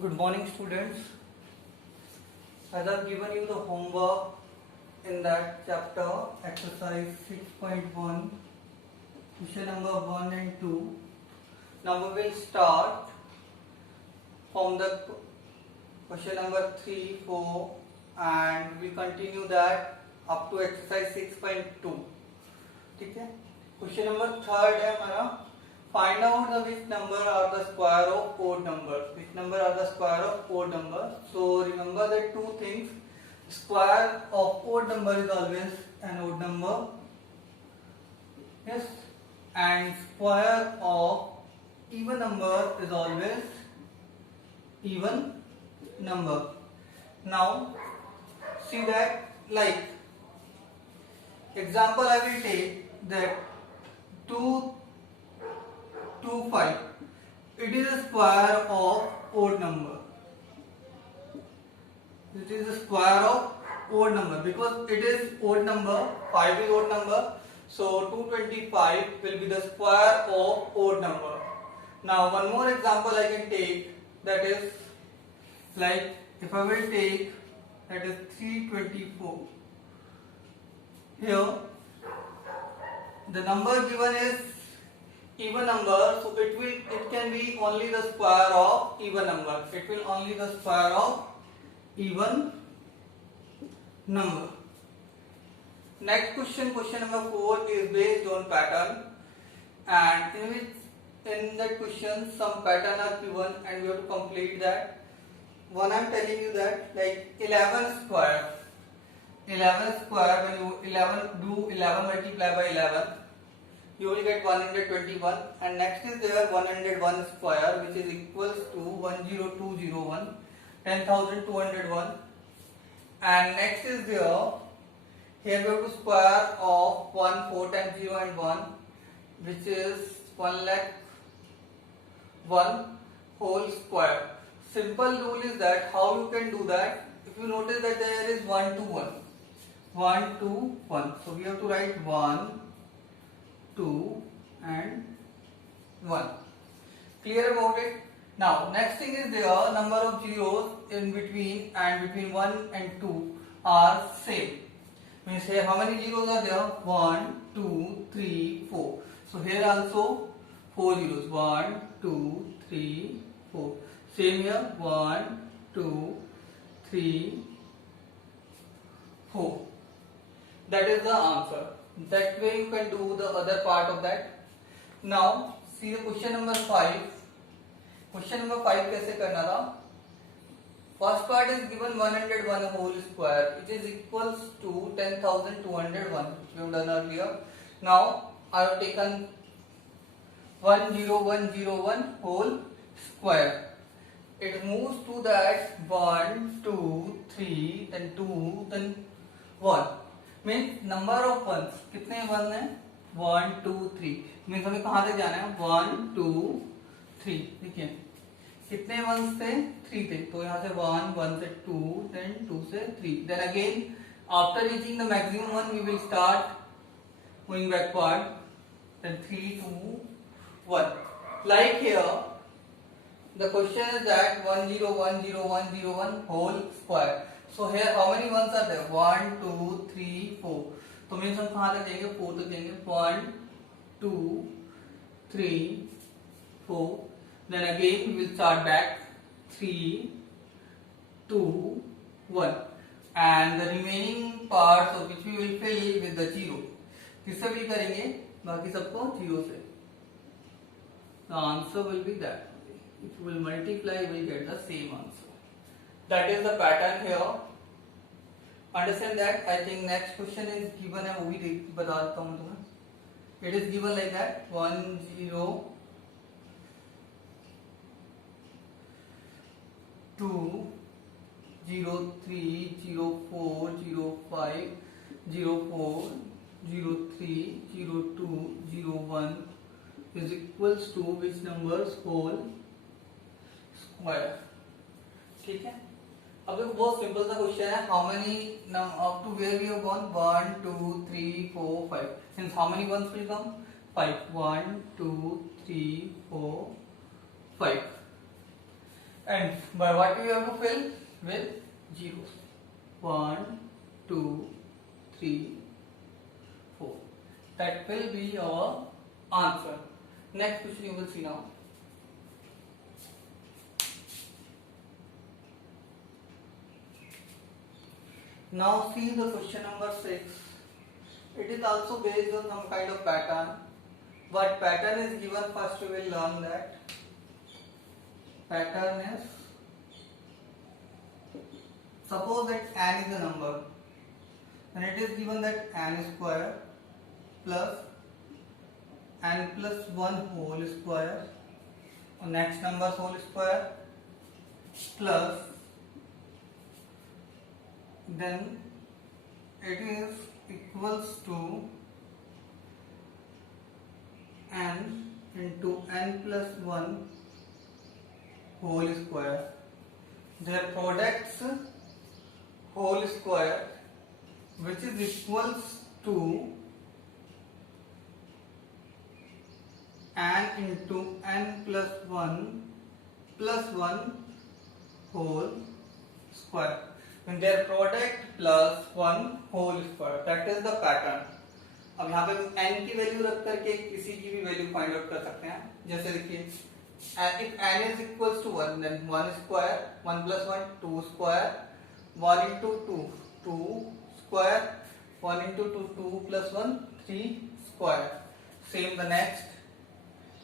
Good morning, students. As I've given you the homework in that chapter, exercise 6.1, question number 1 and 2. Now we will start from the question number 3, 4, and we continue that up to exercise 6.2. ठीक है? Question number 3 है हमारा. Find out the which number are the square of odd numbers. Which number are the square of odd numbers? So remember the two things. Square of odd number is always an odd number. Yes. And square of even number is always even number. Now see that, like example I will take that 2 2 5. It is a square of odd number. It is a square of odd number because it is odd number. 5 is odd number. So 225 will be the square of odd number. Now one more example I can take, that is like if I will take that is 324. Here the number given is even number, so it can be only the square of even number. It will only the square of even number. Next question, question number 4 is based on pattern, and in that question some pattern are given and we have to complete that. One I am telling you that like 11 square. 11 square, when you 11 multiply by 11, you will get 121, and next is there 101 square, which is equals to 10201, 10,201, and next is there, here we have to square of 1 4 times 0 and 1, which is 1,01 whole square. Simple rule is that how you can do that. If you notice that there is 1 to 1, 1 to 1, so we have to write 1 2 and 1. Clear about it? Now next thing is there number of zeros in between, and between 1 and 2 are same. Means here how many zeros are there? 1 2 3 4. So here also 4 zeros. 1 2 3 4. Same here 1 2 3 4. That is the answer. That way you can do the other part of that. Now see the question number 5. Question number 5 कैसे करना था? First part is given 101 whole square, which is equals to 10,201, which we have done earlier. Now I have taken 10101 whole square. It moves to that 1 2 3 then 2 then 1. Means number of ones कितने one है? 1 2 3. Means हमें कहां तक जाना है? 1 2 3. देखिए कितने once थे? 3 थे, तो यहाँ से 1 1 से 2 देन 2 से 3. Then again after reaching the maximum one we will start going backward. Then 3 2 1. Like here the question is that 1010101 whole square. So here how many ones are there? 1 2 3 4. तो मीन्स हम कहाँ तक जाएंगे? 4 तक जाएंगे. 1 2 3 4. Then again we will start back 3 2 1, and the remaining parts of which we will fill with the zero. किससे fill करेंगे? बाकी सबको zero से. The answer will be that. If you will multiply, you will get the same answer. That is the pattern here. Understand that? I think next question is given है, वो भी बता देता हूँ तुम्हें. It is given like that 1 0 2 0 3 0 4 0 5 0 4 0 3 0 2 0 1 is equals to which numbers whole square. ठीक है. अब देखो बहुत सिंपल सा क्वेश्चन है. How many up to where we have gone? 1 2 3 4 5. Means how many ones will come? 5. 1 2 3 4 5. and by what we have to fill? With zeros. 1, 2, 3, 4. That will be our answer. Next question you will see now. Now see the question number 6. It is also based on some kind of pattern. What pattern is given? First we will learn that. Pattern is, suppose that n is a number, and it is given that n square plus n plus 1 whole square, or next number's whole square, plus then it is equals to n into n plus 1 whole square. Their products whole square, which is equals to n into n plus 1 whole square. In their product plus 1 whole square. That is the pattern. अब यहाँ पे n की value रख करके किसी की भी value find out कर सकते हैं. जैसे देखिए, if n is equals to 1, then 1 square, 1 plus 1, 2 square, 1 into 2, 2 square, 1 into 2, 2 plus 1, 3 square. Same the next,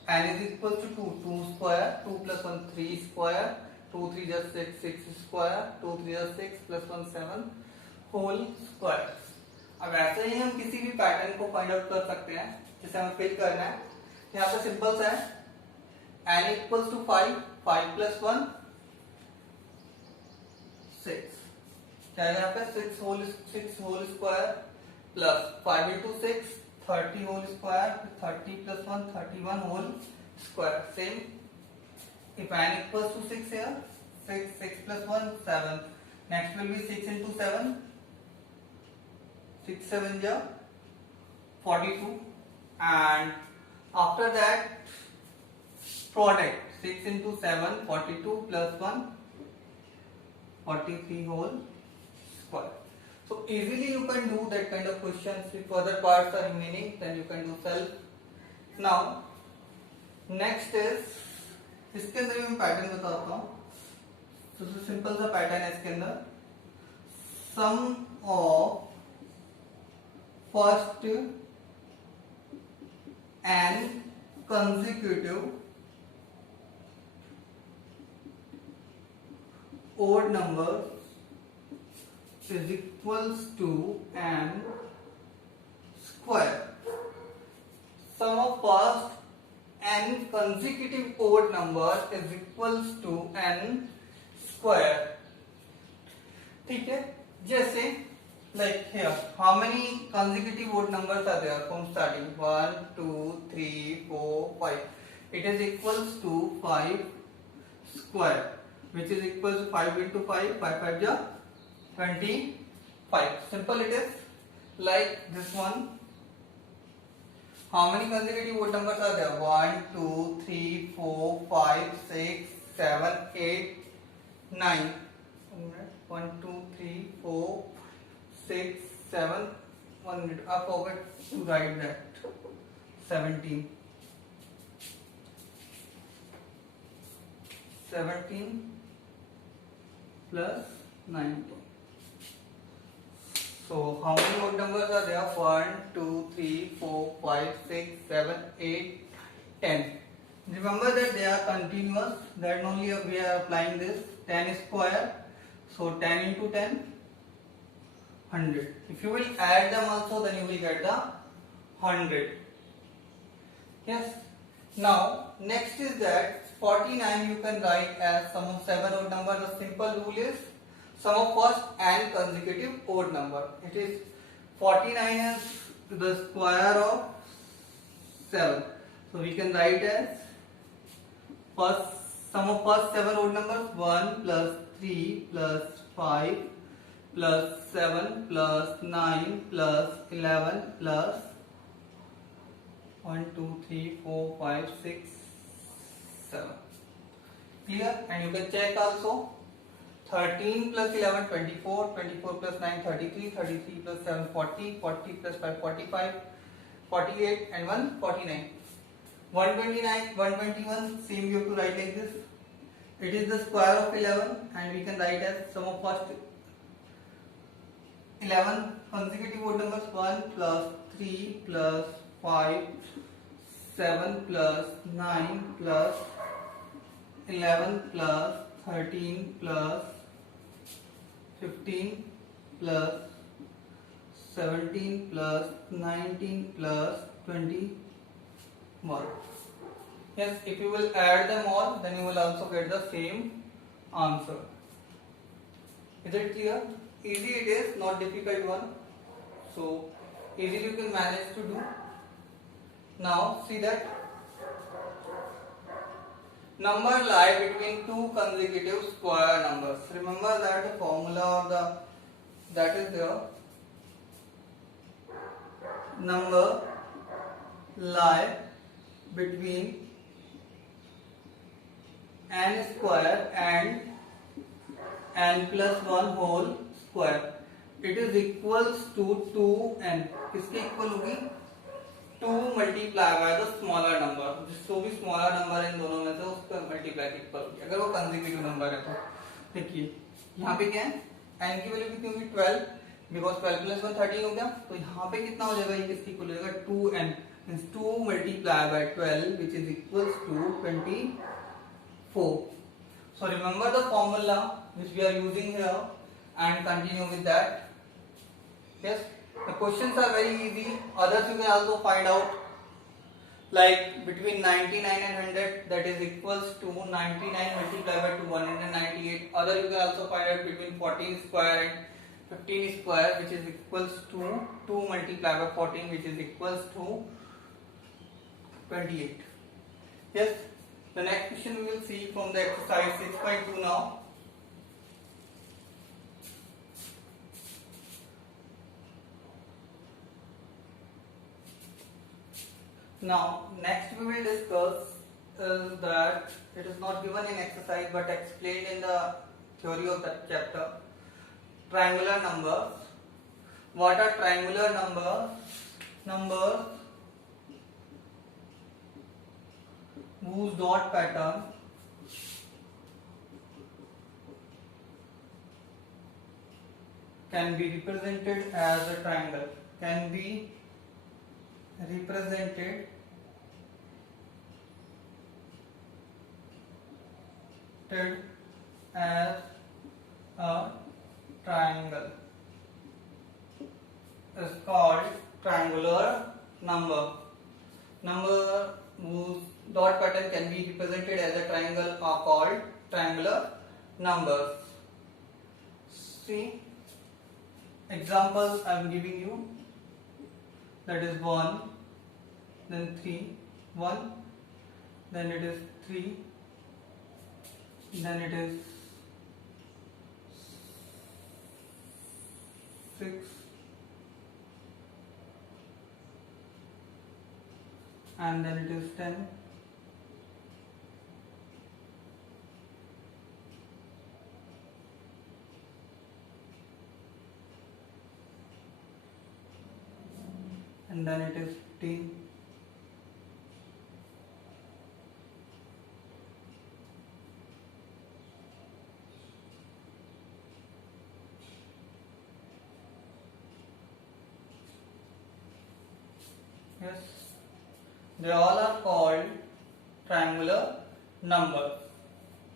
n is equals to 2, 2 square, 2 plus 1, 3 square, 2 3 just 6, 6 square, 2 3 just 6 plus 1 7 whole square. अब ऐसे ही हम किसी भी पैटर्न को find out कर सकते हैं. जैसे हमें फिल करना है, यहाँ पे सिंपल सा है, n equals to 5, 5 plus 1 6. क्या है यहाँ पे 6 whole square plus 5 into 6 30 whole square, 30 plus 1 31 whole square. Same, if n equals to 6 here, 6 plus 1 7. Next will be 6 into 7, 6 7 here 42, and after that product 6 into 7 42 plus 1 43 whole square. So easily you can do that kind of questions. If other parts are remaining, then you can do self. Now next is, इसके अंदर मैं pattern बताता हूँ. तो simple सा pattern है इसके अंदर. Sum of first n consecutive odd numbers is equals to n square. Sum of first n consecutive odd numbers is equals to n square. ठीक है. जैसे like here, how many consecutive odd numbers are there from starting? 1 2 3 4 5. It is equals to 5 square, which is equals to 5 into 5, 5 5 ja 25. Simple it is. Like this one, how many consecutive odd numbers are there? 1 2 3 4 5 6 7 8 9. 1 2 3 4 6 7 1 minute. I forgot to write that. 17 plus 19. So how many odd numbers are there? 1 2 3 4 5 6 7 8 10. Remember that they are continuous. That only we are applying this. 10 square. So 10 into 10 100. If you will add them also, then you will get the 100. Yes. Now next is that 49 you can write as sum of 7 odd numbers. The simple rule is sum of first n consecutive odd number. It is 49 is the square of 7. So we can write as first sum of first 7 odd numbers, 1 plus 3 plus 5 plus 7 plus 9 plus 11 plus 1 2 3 4 5 6 7. Clear? And you can check also. 13 plus 11, 24, 24 plus 9, 33, 33 plus 7, 40, 40 plus 5, 45, 48 and 1, 49. 129, 121, same you have to write like this. It is the square of 11 and we can write as sum of first 11 consecutive odd numbers, 1 plus 3 plus 5, 7 plus 9 plus 11 plus 13 plus 15 plus 17 plus 19 plus 21. Yes, if you will add them all, then you will also get the same answer. Is it clear? Easy it is, not difficult one. So easily you can manage to do. Now see that number lie between two consecutive square numbers. Remember that the formula of that is there. Number lie between n square and n plus 1 whole square. It is equals to 2n. किसके equal होगी? 2 multiply by the smaller number. जो भी smaller number है इन दोनों में से उसका multiply equal होगी अगर वो कंसेक्यूटिव नंबर है तो. देखिए यहाँ पे क्या है, n की वैल्यू कितनी होगी 12, बिकॉज 12 प्लस 1 13 हो गया. तो यहाँ पे कितना हो जाएगा, ये किसके इक्वल हो जाएगा 2n means 2 multiply by 12 which is equals to 24. So remember the formula which we are using here and continue with that. Yes, the questions are very easy. Others you can also find out, like between 99 and 100, that is equals to 99 multiplied by 2 198. Other you can also find out between 14 square and 15 square, which is equals to 2 multiplied by 14, which is equals to 28. Yes, the next question we will see from the exercise 6.2 now. Now, next we will discuss is that it is not given in exercise but explained in the theory of that chapter. Triangular numbers. What are triangular numbers? Numbers whose dot pattern can be represented as a triangle. Can be represented as a triangle is called triangular number. Number whose dot pattern can be represented as a triangle are called triangular numbers. See, examples I am giving you. That is 1, then 3, 1, then it is 3, then it is 6, and then it is 10, and then it is 15, yes, they all are called triangular numbers.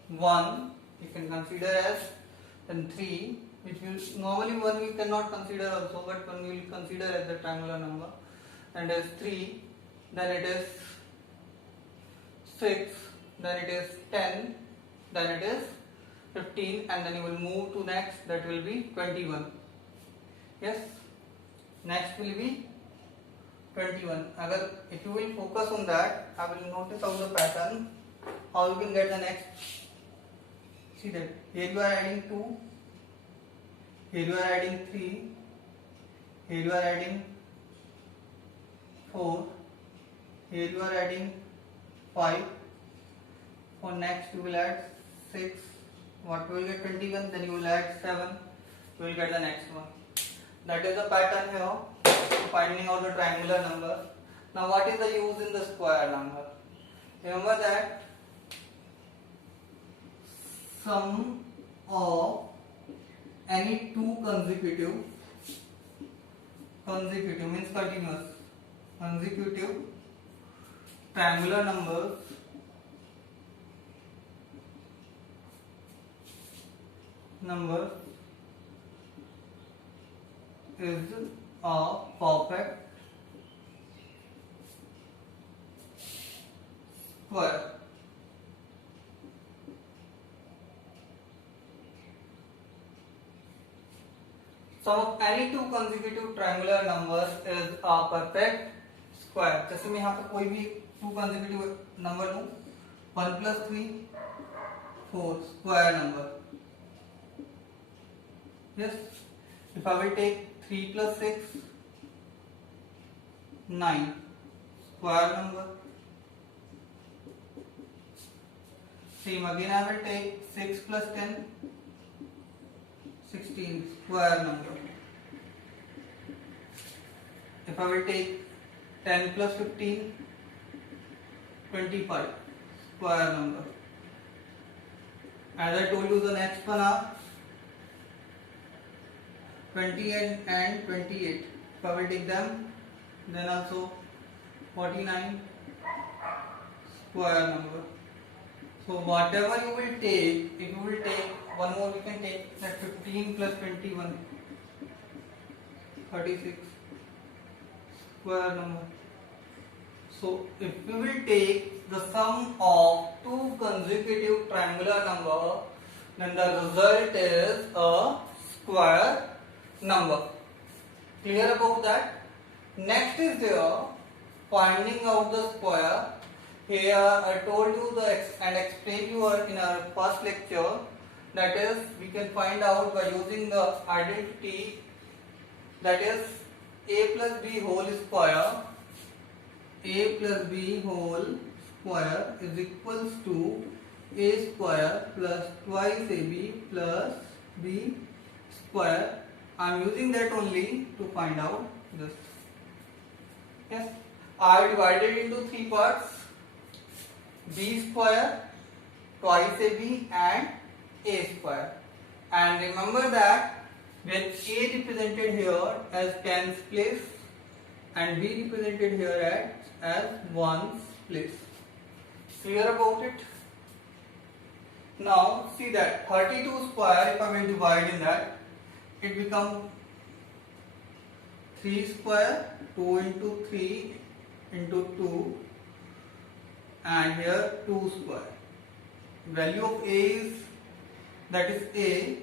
1 you can consider as, then 3, which will normally 1 we cannot consider also, but 1 we will consider as the triangular number, and as 3, then it is 6, then it is 10, then it is 15, and then you will move to next, that will be 21. Yes, next will be 21. Agar if you will focus on that, I will notice out the pattern how you can get the next. See that here you are adding 2, here you are adding 3, here you are adding 4, here you are adding 5, for next you will add 6. What will get 21? Then you will add 7. You will get the next one. That is the pattern here. Finding out the triangular number. Now what is the use in the square number? Remember that sum of any two consecutive means continuous consecutive triangular numbers is a perfect square. Sum of any two consecutive triangular numbers is a perfect square. जैसे मैं यहाँ पे कोई भी two consecutive number लूँ, 1 plus 3 4 square number. Yes. If I will take 3 plus 6 9 square number. Same again I will take 6 plus 10 16 square number. If I will take 10 plus 15 25 square number. As I told you, the next one are 20 and 28. If I will take them, then also 49 square number. So whatever you will take, if you will take one more, we can take that 15 plus 21 36 square number. So if we will take the sum of two consecutive triangular number, then the result is a square number. Clear about that? Next is there finding out the square. Here I told you and explained you in our first lecture, that is we can find out by using the identity, that is a plus b whole square. A plus b whole square is equals to a square plus twice ab plus b square. I am using that only to find out this. Yes, I have divided into three parts: b square, twice ab and a square. And remember that when a represented here as tens place and b represented here as ones place. Clear about it? Now see that 32 square, if I will divide in that, it becomes 3 square, 2 into 3 into 2, and here 2 square. Value of a is, that is a,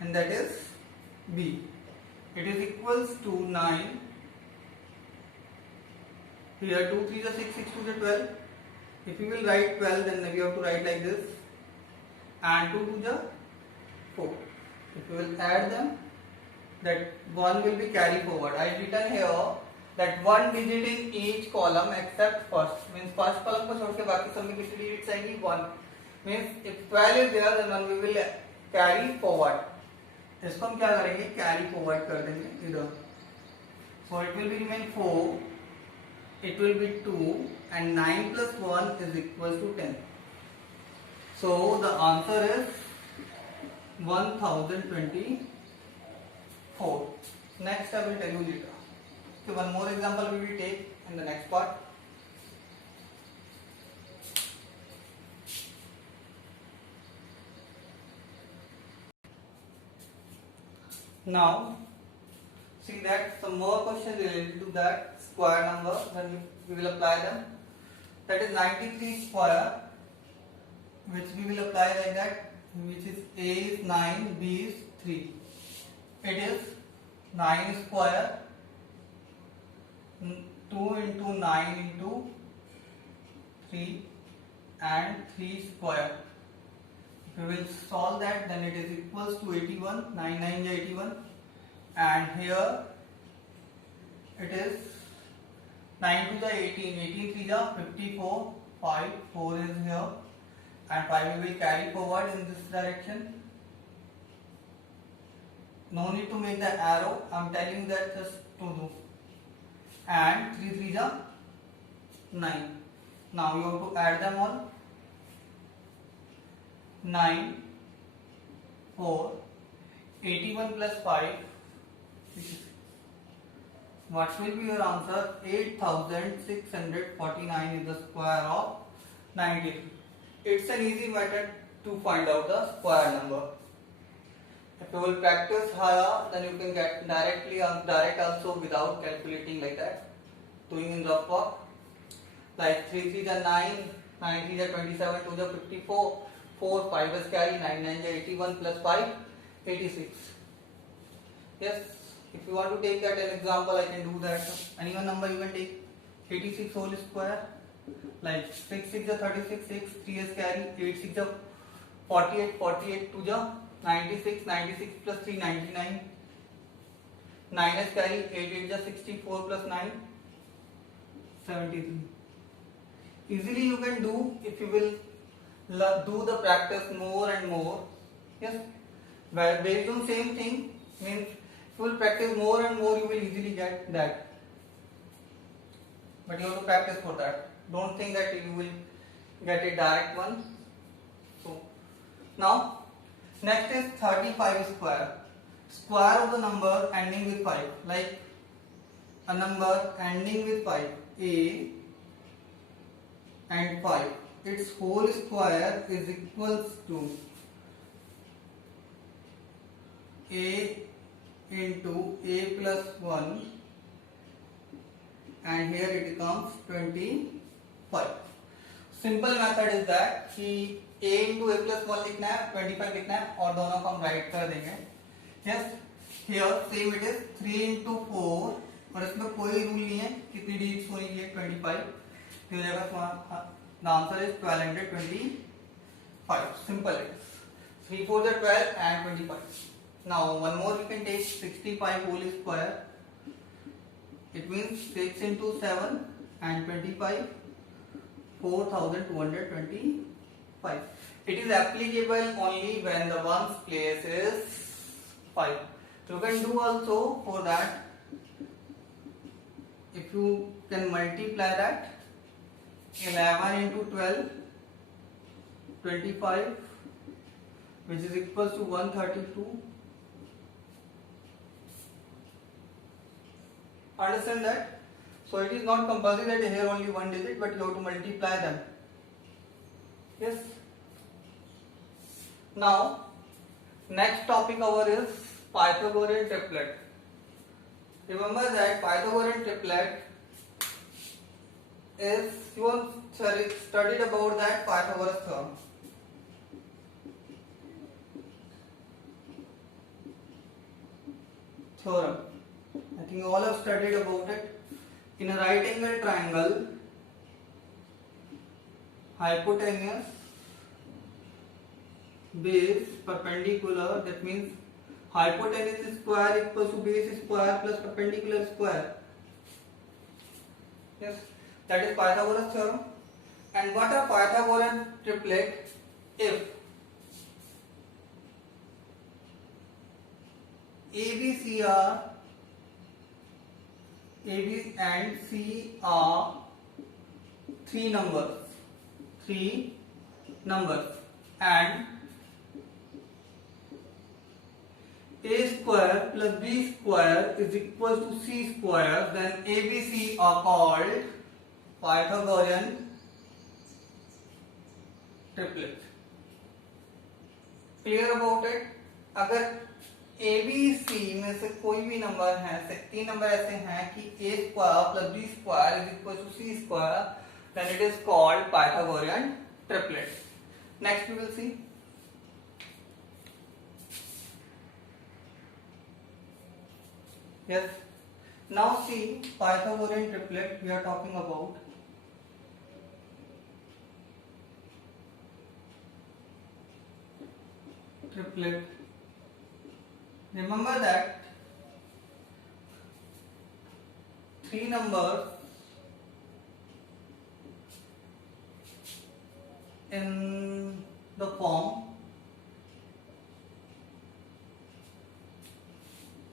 and that is b. It is equals to 9. Here 2 3 is 6, 6 2 is 12. If you will write 12, then we have to write like this, and 2 2 is 4. If you will add them, that 1 will be carried forward. I have written here that 1 digit in each column except first. Means first column को छोड़ के बाकी सब में कितनी digits आएंगी? 1. Means if 12 is there, then 1 we will carry forward. इसको हम क्या करेंगे? Carry forward कर देंगे इधर. So it will be remain 4. It will be 2, and 9 plus 1 is equals to 10. So the answer is 1024. Next I will tell you later. So one more example we will take in the next part. Now see that some more questions related to that square number, then we will apply them. That is 93 square, which we will apply like that, which is a is 9, b is 3. It is 9 square, 2 into 9 into 3, and 3 square. If we will solve that, then it is equals to 81. 9 9 is 81, and here it is 9 to the 18, 18 3 is 54, 5 4 is here, and 5 we will carry forward in this direction. No need to make the arrow, I am telling you that just to do. And 3 3 is 9. Now you have to add them all. 9, 4, 81 plus 5. What will be your answer? 8649 is the square of 93. It's an easy method to find out the square number. If you will practice higher, then you can get direct also without calculating like that. Doing in rough work. Like 3 3 is 9, 9 3 is 27, 2 is 54, 4 5 is carry, 9 9 is 81 plus 5, 86. Yes, if you want to take that an example, I can do that. Any one number you can take. 86 whole square. Like 6 6 is 36, 6 3 is carry, 8 6 is 48, 48 2 is 96, 96 plus 3 99, 9 is carry, 8 8 is 64 plus 9 73. Easily you can do if you will do the practice more and more. Yes, well, based on same thing, means if you will practice more and more, you will easily get that. But you have to practice for that. Don't think that you will get a direct one. So now next is 35 square. Square of the number ending with 5. Like a number ending with 5, a and 5, its whole square is equals to a into a plus 1, and here it becomes 25. Simple method is that कि a into a plus 1 लिखना है, 25 लिखना है और दोनों को हम right कर देंगे. Yes, here same it is 3 into 4 और इसमें कोई रूल नहीं है कितनी डिजिट्स होनी चाहिए 25. तो हो जाएगा the answer is 1225. Simple it is. 3 4 is 12 and 25. Now one more you can take 65 whole square. It means 6 into 7 and 25, 4225. It is applicable only when the ones place is 5. So you can do also for that. If you can multiply that, 11 into 12, 25, which is equals to 132. Understand that? So it is not compulsory that here only one digit, but you have to multiply them. Yes. Now, next topic our is Pythagorean triplet. Remember that Pythagorean triplet is, you have studied about that Pythagoras theorem. I think all have studied about it. In a right angle triangle, hypotenuse, base perpendicular, that means hypotenuse square equals to base square plus perpendicular square. Yes, that is Pythagoras theorem. And what are Pythagorean triplet? If A, B and C are three numbers, and A square plus B square is equal to C square, then ABC are called Pythagorean triplet. Clear about it? अगर ABC में से कोई भी number है, तीन number ऐसे हैं कि A square plus B square is equal to C square, then it is called Pythagorean triplet. Next we will see. Yes. Now see Pythagorean triplet we are talking about. Triplet. Remember that three numbers in the form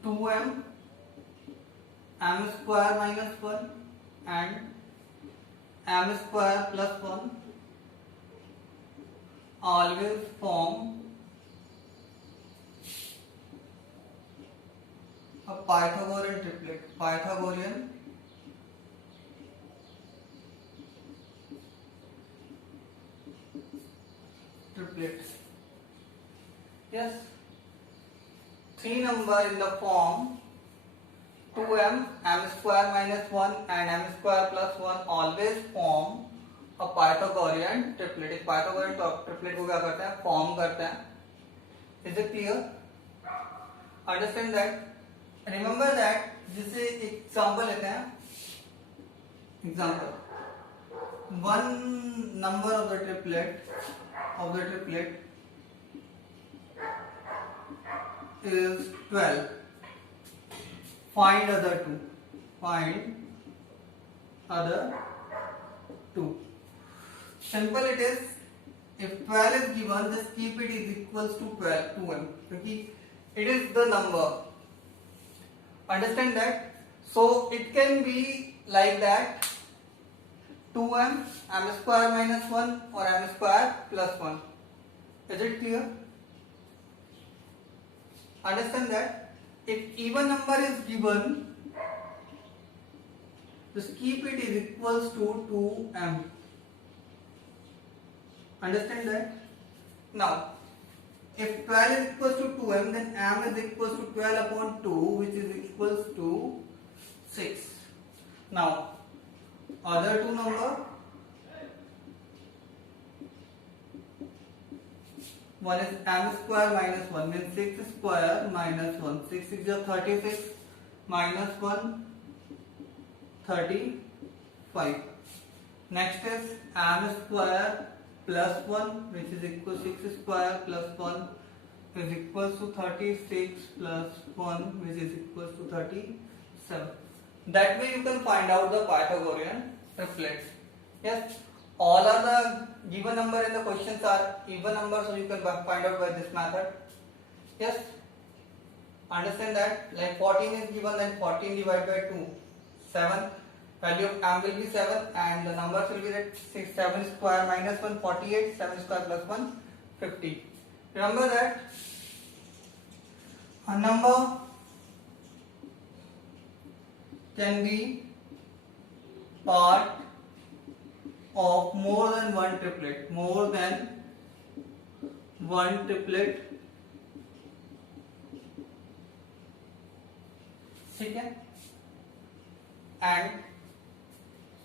2m m square minus 1 and m square plus 1 always form a Pythagorean triplet. Pythagorean triplets. Yes, 3 number in the form 2m m square minus 1 and m square plus 1 always form a Pythagorean triplet. एक Pythagorean triplet को क्या करता है, form करता है. Is it clear? Understand that? Remember that. जिसे example लेते हैं. Example, one number of the triplet is 12. Find other two. Simple it is. If 12 is given, just keep it is equals to 12 2m, क्योंकि it is the number. Understand that? So it can be like that. 2m m square minus 1 or m square plus 1. Is it clear? Understand that if even number is given, just keep it is equals to 2m. Understand that? Now if 12 is equals to 2m, then m is equals to 12 upon 2, which is equals to 6. Now other two number, one is m square minus 1, means 6 square minus 1. 6 is 36 minus 1 35. Next is m square plus 1, which is equal to 6 square plus 1 is equals to 36 plus 1, which is equals to 37. That way you can find out the Pythagorean triplets. Yes, all are the given number in the questions are even numbers, so you can find out by this method. Yes, understand that, like 14 is given, then 14 divided by 2, 7. Value of m will be 7 and the numbers will be that 7 square minus 1 48, 7 square plus 1 50. Remember that a number can be part of more than one triplet. ठीक है, and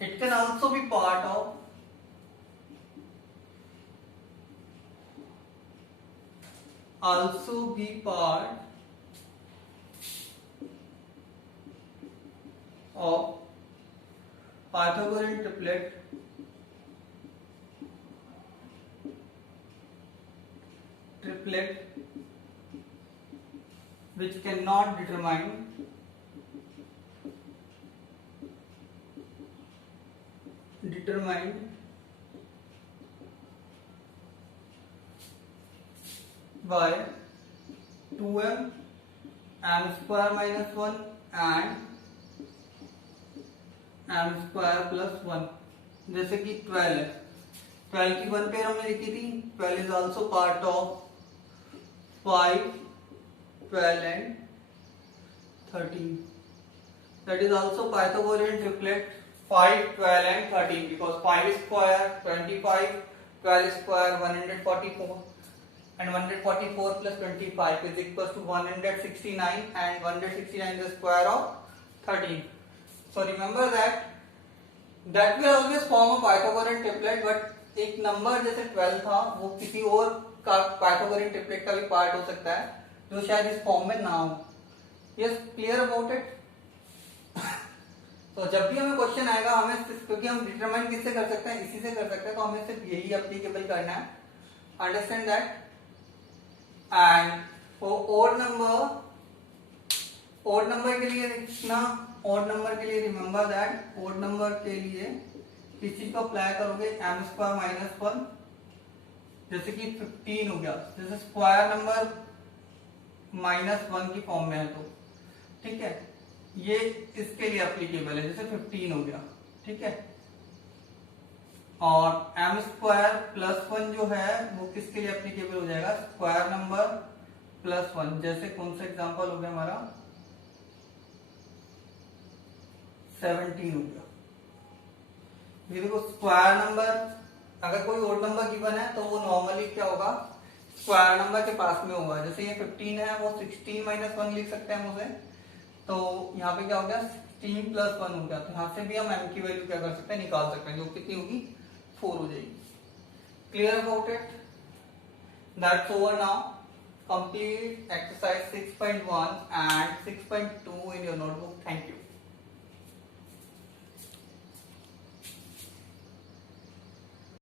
it can also be part of Pythagorean triplet which cannot determine by 2m m square minus 1 and m square plus 1. जैसे कि 12 है, 12 की one pair हमने लिखी थी. 12 is also part of 5, 12 and 13. That is also Pythagorean triplet 5, 12 and 13, because 5 square 25, 12 square 144 and 144 plus 25 is equals to 169 and 169 is the square of 13. So remember that will always form a Pythagorean triplet, but एक number जैसे 12 था वो किसी और का Pythagorean triplet का भी part हो सकता है जो शायद इस फॉर्म में ना हो. Yes, clear about it. तो जब भी हमें क्वेश्चन आएगा, हमें क्योंकि हम डिटरमाइन किससे कर सकते हैं, इसी से कर सकते हैं, तो हमें सिर्फ यही एप्लीकेबल करना है. Understand that. And for odd number के लिए लिखना, ओड नंबर के लिए रिमेंबर दैट ओड नंबर के लिए किस चीज को अप्लाई करोगे, m स्क्वायर माइनस 1 जैसे कि 15 हो गया, जैसे स्क्वायर नंबर -1 की फॉर्म में है तो ठीक है, ये इसके लिए एप्लीकेबल है, जैसे 15 हो गया, ठीक है। और m² +1 जो है वो किसके लिए एप्लीकेबल हो जाएगा, स्क्वायर नंबर +1, जैसे कौन सा एग्जांपल हो गया हमारा 17 हो गया। ये देखो स्क्वायर नंबर, अगर कोई ओड नंबर गिवन है तो वो नॉर्मली क्या होगा, स्क्वायर नंबर के पास में होगा। जैसे ये 15 है, वो 16 - 1 लिख सकते हैं हम उसे, तो यहाँ पे क्या हो गया 16 + 1 हो गया, तो यहाँ से भी हम m की वैल्यू क्या कर सकते हैं, निकाल सकते हैं, जो कितनी होगी 4 हो जाएगी। Clear about it? That's over now. Complete exercise 6.1 and 6.2 in your notebook. Thank you.